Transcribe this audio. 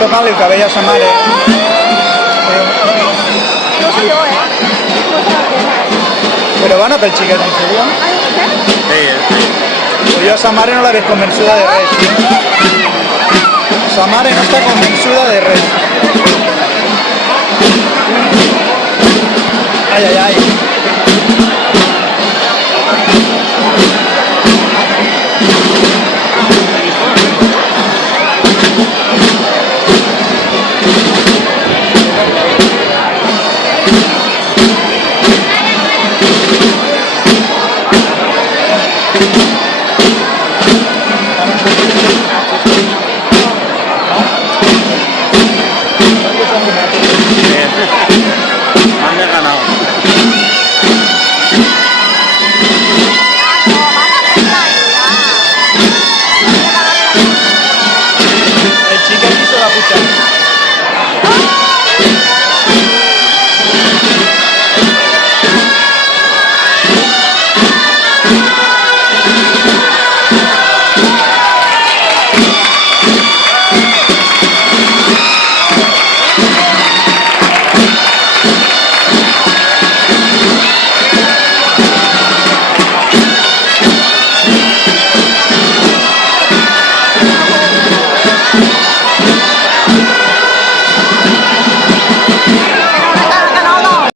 tocant-li el cabell a sa mare. No sé jo, Però va anar pel xiquet, en sèrio? Sí. Jo a sa mare no la veig convençuda de res. Sa mare no està convençuda de res.